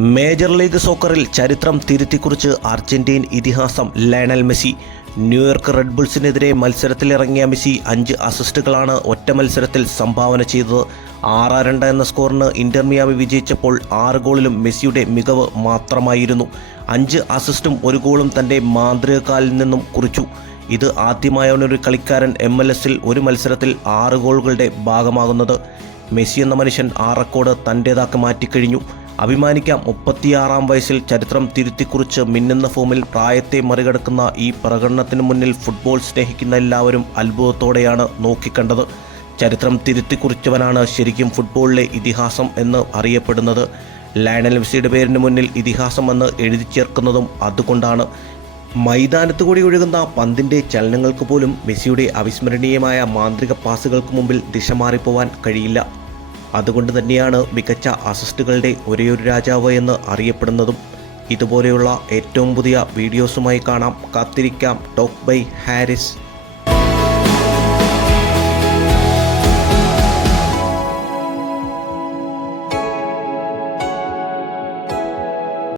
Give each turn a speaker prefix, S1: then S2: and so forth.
S1: Major league സോക്കറിൽ ചരിത്രം തിരുത്തിക്കുറിച്ച് അർജന്റീൻ ഇതിഹാസം Lionel Messi. New York red ബുൾസിനെതിരെ മത്സരത്തിലിറങ്ങിയ മെസ്സി അഞ്ച് അസിസ്റ്റുകളാണ് ഒറ്റ മത്സരത്തിൽ സംഭാവന ചെയ്തത്. ആറ് രണ്ട് എന്ന സ്കോറിന് ഇന്റർ മിയാമി വിജയിച്ചപ്പോൾ ആറ് ഗോളിലും മെസ്സിയുടെ മികവ് മാത്രമായിരുന്നു. അഞ്ച് അസിസ്റ്റും ഒരു ഗോളും തന്റെ മാന്ത്രിക കാലിൽ നിന്നും കുറിച്ചു. ഇത് ആദ്യമായാണ് ഒരു കളിക്കാരൻ എം എൽ എസിൽ ഒരു മത്സരത്തിൽ ആറ് ഗോളുകളുടെ ഭാഗമാകുന്നത്. മെസ്സി എന്ന മനുഷ്യൻ ആ റെക്കോർഡ് തന്റേതാക്കി മാറ്റിക്കഴിഞ്ഞു. അഭിമാനിക്കാം മുപ്പത്തിയാറാം വയസ്സിൽ ചരിത്രം തിരുത്തിക്കുറിച്ച് മിന്നുന്ന ഫോമിൽ പ്രായത്തെ മറികടക്കുന്ന ഈ പ്രകടനത്തിന് മുന്നിൽ ഫുട്ബോൾ സ്നേഹിക്കുന്ന എല്ലാവരും അത്ഭുതത്തോടെയാണ് നോക്കിക്കണ്ടത്. ചരിത്രം തിരുത്തിക്കുറിച്ചവനാണ് ശരിക്കും ഫുട്ബോളിലെ ഇതിഹാസം എന്ന് അറിയപ്പെടുന്നത്. ലയണൽ മെസ്സിയുടെ പേരിന് മുന്നിൽ ഇതിഹാസം എന്ന് എഴുതി ചേർക്കുന്നതും അതുകൊണ്ടാണ്. മൈതാനത്ത് കൂടി ഒഴുകുന്ന പന്തിന്റെ ചലനങ്ങൾക്ക് പോലും മെസ്സിയുടെ അവിസ്മരണീയമായ മാന്ത്രിക പാസുകൾക്ക് മുമ്പിൽ ദിശ മാറിപ്പോവാൻ കഴിയില്ല. അതുകൊണ്ട് തന്നെയാണ് മികച്ച അസിസ്റ്റുകളുടെ ഒരേയൊരു രാജാവ് എന്ന് അറിയപ്പെടുന്നതും. ഇതുപോലെയുള്ള ഏറ്റവും പുതിയ വീഡിയോസുമായി കാണാം. കാത്തിരിക്കാം. Talk by Haris.